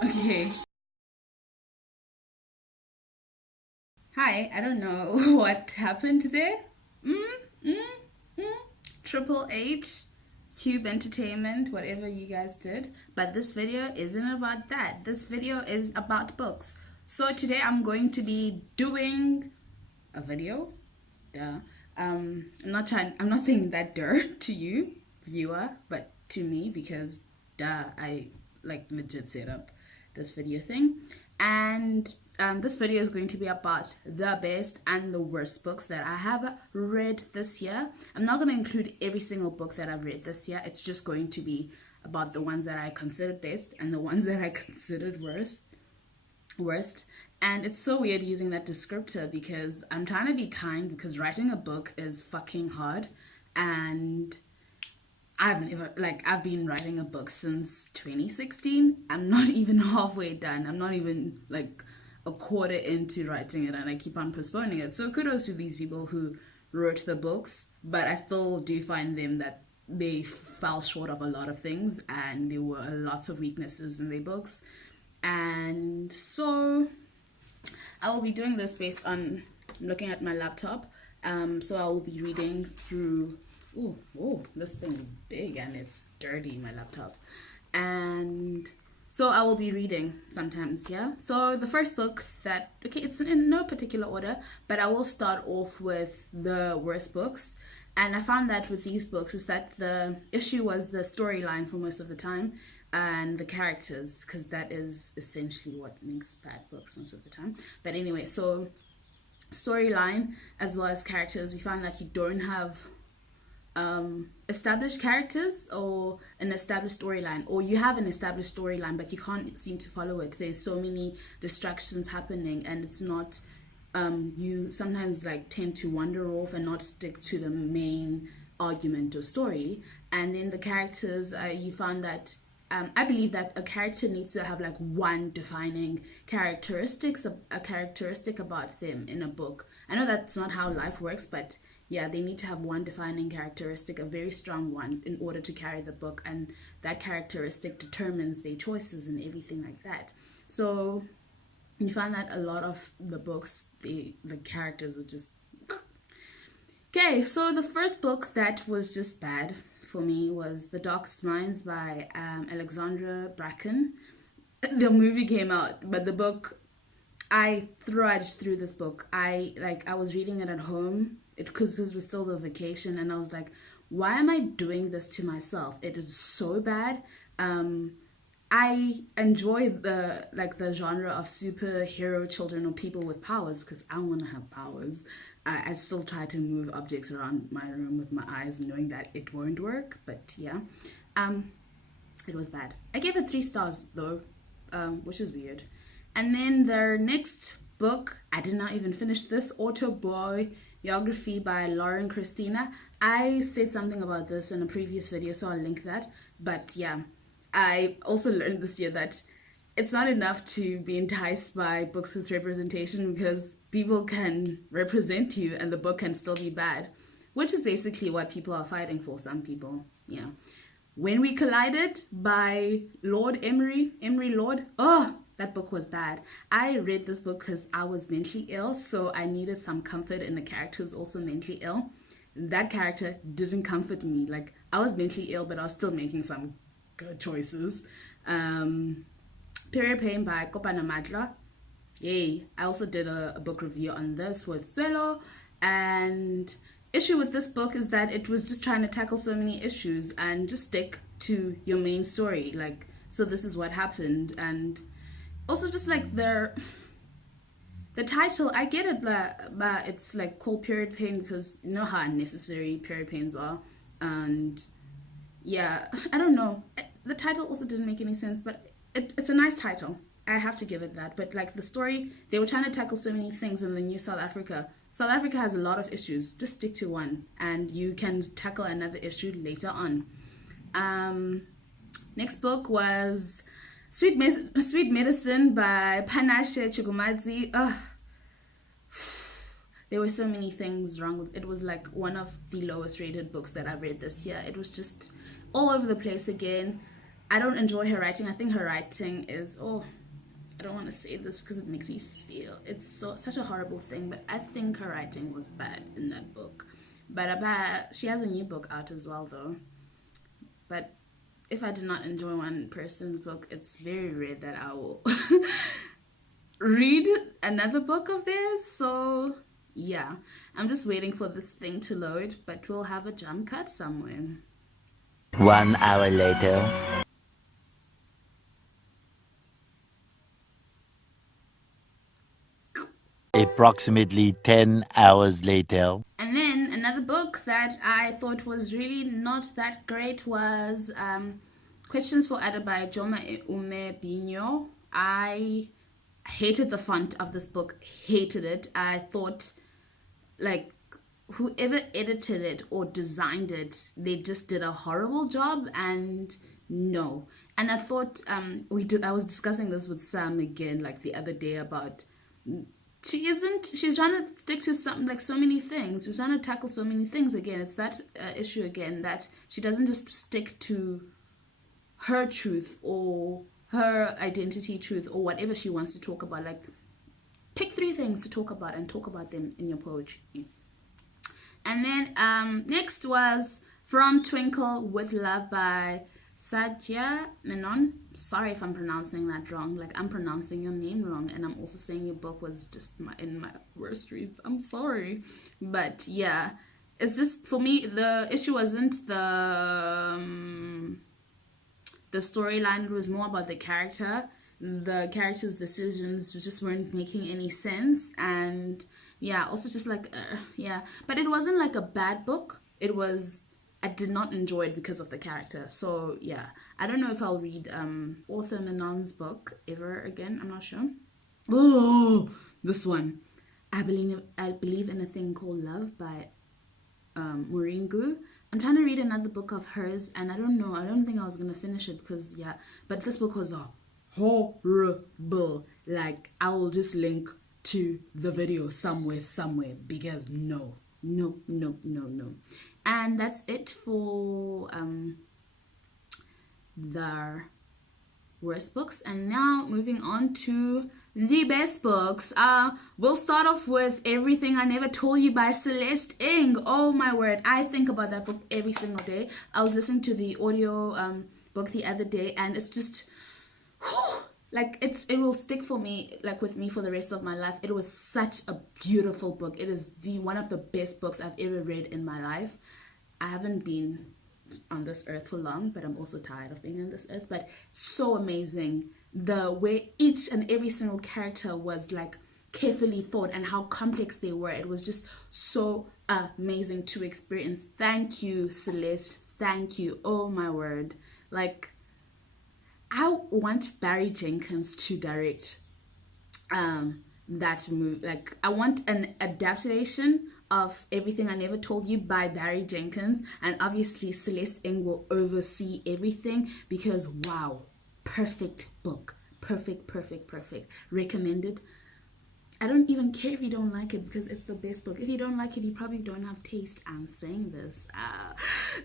Okay. Hi, I don't know what happened there. Mm, mm, mm. Triple H, Tube Entertainment, whatever you guys did. But this video isn't about that. This video is about books. So today I'm going to be doing a video. Yeah. I'm not saying that to you, viewer, but to me because I like legit set up this video thing. And this video is going to be about the best and the worst books that I have read this year. I'm not going to include every single book that I've read this year. It's just going to be about the ones that I considered best and the ones that I considered worst. And it's so weird using that descriptor because I'm trying to be kind because writing a book is fucking hard. And I've been writing a book since 2016. I'm not even halfway done. I'm not even like a quarter into writing it, and I keep on postponing it. So kudos to these people who wrote the books, but I still do find them that they fell short of a lot of things and there were lots of weaknesses in their books. And so I will be doing this based on looking at my laptop. So I will be reading through. Oh, this thing is big and it's dirty, my laptop. And so I will be reading sometimes, yeah? So the first book okay, it's in no particular order, but I will start off with the worst books. And I found that with these books is that the issue was the storyline for most of the time and the characters, because that is essentially what makes bad books most of the time. But anyway, so storyline as well as characters, we found that you don't have established characters or an established storyline, or you have an established storyline but you can't seem to follow it. There's so many distractions happening and it's not you sometimes like tend to wander off and not stick to the main argument or story. And then the characters, you found that I believe that a character needs to have like one defining a characteristic about them in a book. I know that's not how life works, but yeah, they need to have one defining characteristic, a very strong one, in order to carry the book, and that characteristic determines their choices and everything like that. So you find that a lot of the books, the characters are just okay. So the first book that was just bad for me was The Darkest Minds by Alexandra Bracken. The movie came out, but the book, I trudged through this book. I was reading it at home because it was still the vacation, and I was like, why am I doing this to myself? It is so bad. I enjoy the genre of superhero children or people with powers because I want to have powers. I still try to move objects around my room with my eyes, knowing that it won't work. But yeah, it was bad. I gave it 3 stars though, which is weird. And then their next book, I did not even finish this, autobiography by Lauren Christina. I said something about this in a previous video, so I'll link that. But yeah, I also learned this year that it's not enough to be enticed by books with representation, because people can represent you and the book can still be bad, which is basically what people are fighting for, some people. Yeah. When We Collided by Lord Emery Lord. Oh, that book was bad. I read this book because I was mentally ill, so I needed some comfort in a character who's also mentally ill. That character didn't comfort me. Like, I was mentally ill, but I was still making some good choices. Period Pain by Kopana Madla. Yay. I also did a book review on this with Zwelo, and issue with this book is that it was just trying to tackle so many issues and just stick to your main story. Like, so this is what happened. And also just like the title, I get it, but it's like called Period Pain because you know how unnecessary period pains are. And yeah, I don't know, the title also didn't make any sense, but it's a nice title, I have to give it that. But like the story, they were trying to tackle so many things in the new South Africa. South Africa has a lot of issues. Just stick to one and you can tackle another issue later on. Next book was Sweet Medicine by Panashe Chigumadzi. There were so many things wrong with it. It was like one of the lowest rated books that I read this year. It was just all over the place again. I don't enjoy her writing. I think her writing is, oh, I don't want to say this because it makes me feel it's such a horrible thing, but I think her writing was bad in that book. But she has a new book out as well, though. But if I did not enjoy one person's book, it's very rare that I will read another book of theirs. So yeah, I'm just waiting for this thing to load, but we'll have a jump cut somewhere. 1 hour later. Approximately 10 hours later. And then another book that I thought was really not that great was Questions for Ada by Joma Ume Binyo. I hated the font of this book, hated it. I thought, like, whoever edited it or designed it, they just did a horrible job, and no. And I thought I was discussing this with Sam again, like the other day, about she's trying to stick to something, like so many things. She's trying to tackle so many things again. It's that issue again, that she doesn't just stick to her truth or her identity truth or whatever she wants to talk about. Like, pick 3 things to talk about and talk about them in your poetry. And then next was From Twinkle with Love by Satya Menon. Sorry if I'm pronouncing that wrong. Like, I'm pronouncing your name wrong, and I'm also saying your book was just in my worst reads. I'm sorry. But yeah, it's just, for me, the issue wasn't the storyline. It was more about the character. The character's decisions just weren't making any sense. And yeah, also just like, yeah. But it wasn't like a bad book. It was, I did not enjoy it because of the character. So yeah, I don't know if I'll read author Menon's book ever again. I'm not sure. Oh, this one. I believe in a thing called Love by Maureen Gu. I'm trying to read another book of hers, and I don't know. I don't think I was gonna finish it because yeah. But this book was horrible. Like, I will just link to the video somewhere because no. And that's it for the worst books. And now moving on to the best books. We'll start off with Everything I Never Told You by Celeste Ng. Oh my word, I think about that book every single day. I was listening to the audio book the other day, and it's just like, it will stick for me, like with me for the rest of my life. It was such a beautiful book. It is one of the best books I've ever read in my life. I haven't been on this earth for long, but I'm also tired of being on this earth. But so amazing, the way each and every single character was like carefully thought and how complex they were. It was just so amazing to experience. Thank you, Celeste. Thank you. Oh my word. Like, I want Barry Jenkins to direct that movie. Like, I want an adaptation of Everything I Never Told You by Barry Jenkins, and obviously Celeste Ng will oversee everything, because wow, perfect book. Perfect. Recommended. I don't even care if you don't like it, because it's the best book. If you don't like it, you probably don't have taste. I'm saying this.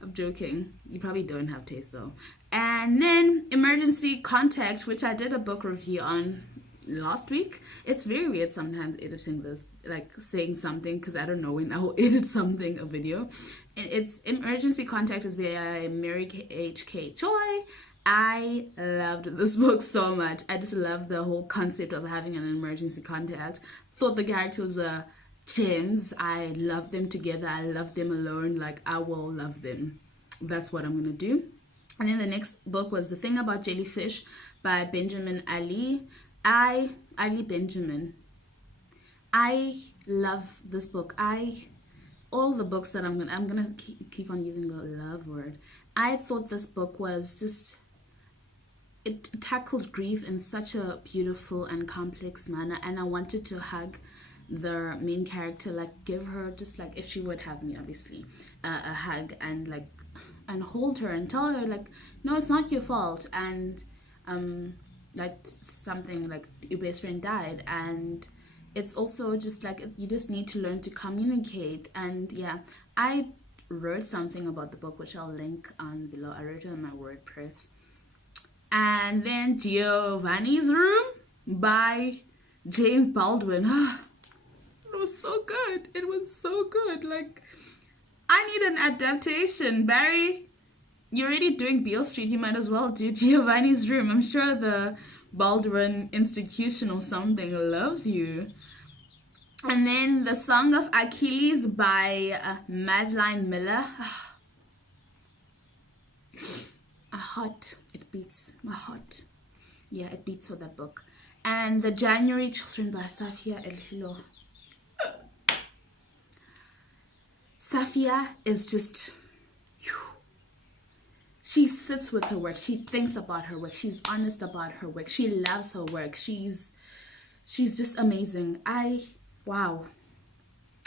I'm joking. You probably don't have taste though. And then Emergency Contact, which I did a book review on last week. It's very weird sometimes editing this, like saying something, because I don't know when I'll edit something, a video. It's Emergency Contact is by Mary H.K. Choi. I loved this book so much. I just love the whole concept of having an emergency contact. Thought the characters were gems. I love them together. I love them alone. Like, I will love them. That's what I'm going to do. And then the next book was The Thing About Jellyfish by Benjamin Ali. Ali Benjamin. I love this book. All the books that I'm gonna keep on using the love word. I thought this book was just, it tackled grief in such a beautiful and complex manner, and I wanted to hug the main character, like give her, just like if she would have me, obviously, a hug, and like, and hold her and tell her like, no, it's not your fault, and like something like your best friend died, and it's also just like, you just need to learn to communicate. And yeah, I wrote something about the book which I'll link on below. I wrote it on my WordPress. And then Giovanni's Room by James Baldwin. It was so good. It was so good. Like, I need an adaptation. Barry, you're already doing Beale Street. You might as well do Giovanni's Room. I'm sure the Baldwin Institution or something loves you. And then The Song of Achilles by Madeline Miller. A heart. It beats my heart. Yeah, it beats for that book. And The January Children by Safia Elhilo. Safia is just... She sits with her work. She thinks about her work. She's honest about her work. She loves her work. She's just amazing. Wow.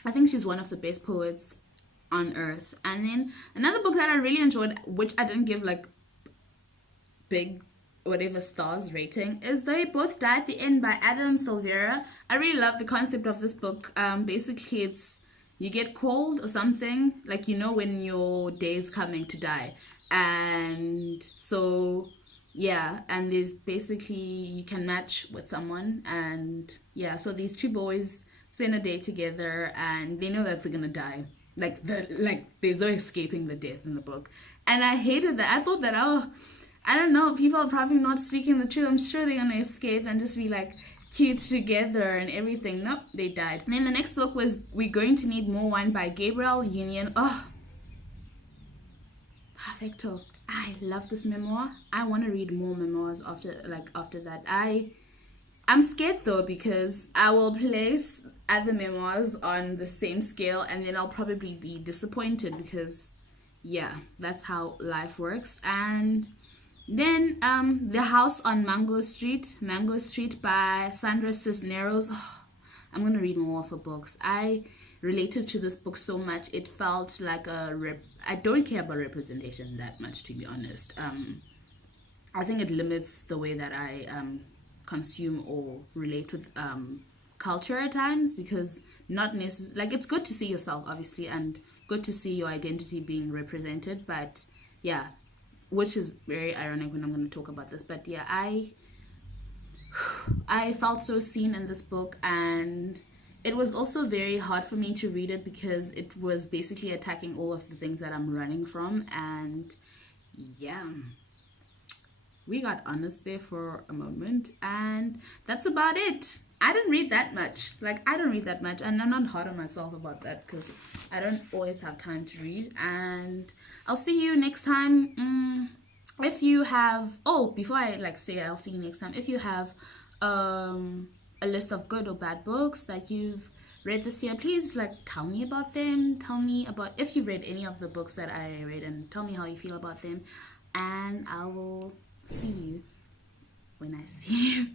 I think she's one of the best poets on earth. And then another book that I really enjoyed, which I didn't give like big whatever stars rating, is They Both Die at the End by Adam Silvera. I really love the concept of this book. Basically it's you get cold or something, like you know when your day is coming to die. And so yeah, and there's basically you can match with someone, and yeah, so these two boys spend a day together and they know that they're gonna die. Like there's no escaping the death in the book. And I hated that. I thought that, oh, I don't know, people are probably not speaking the truth. I'm sure they're gonna escape and just be like cute together and everything. Nope, they died. And then the next book was We're Going to Need More Wine by Gabriel Union. Oh, perfecto. I love this memoir. I want to read more memoirs after that. I'm scared though, because I will place other memoirs on the same scale and then I'll probably be disappointed, because yeah, that's how life works. And then The House on Mango Street by Sandra Cisneros. Oh, I'm gonna read more of her books. I related to this book so much. It felt like I don't care about representation that much, to be honest. I think it limits the way that I consume or relate with culture at times, because not necessarily, like, it's good to see yourself obviously and good to see your identity being represented, but yeah, which is very ironic when I'm going to talk about this. But yeah, I felt so seen in this book, and it was also very hard for me to read it because it was basically attacking all of the things that I'm running from. And yeah, we got honest there for a moment, and that's about it. I didn't read that much. I don't read that much, and I'm not hard on myself about that because I don't always have time to read. And I'll see you next time. If you have, before I say I'll see you next time, if you have a list of good or bad books that you've read this year, please tell me about them. Tell me about if you've read any of the books that I read, and tell me how you feel about them, and I will see you when I see you.